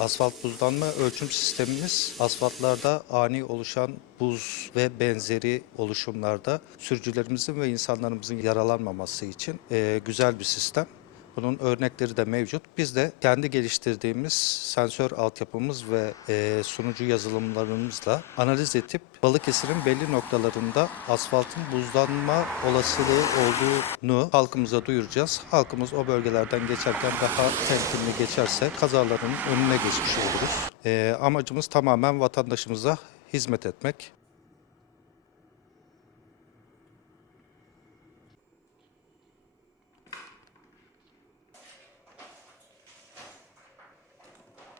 Asfalt buzlanma ölçüm sistemimiz asfaltlarda ani oluşan buz ve benzeri oluşumlarda sürücülerimizin ve insanlarımızın yaralanmaması için e, güzel bir sistem. Bunun örnekleri de mevcut. Biz de kendi geliştirdiğimiz sensör altyapımız ve e, sunucu yazılımlarımızla analiz edip Balıkesir'in belli noktalarında asfaltın buzlanma olasılığı olduğunu halkımıza duyuracağız. Halkımız o bölgelerden geçerken daha temkinli geçerse kazaların önüne geçmiş oluruz. E, amacımız tamamen vatandaşımıza hizmet etmek.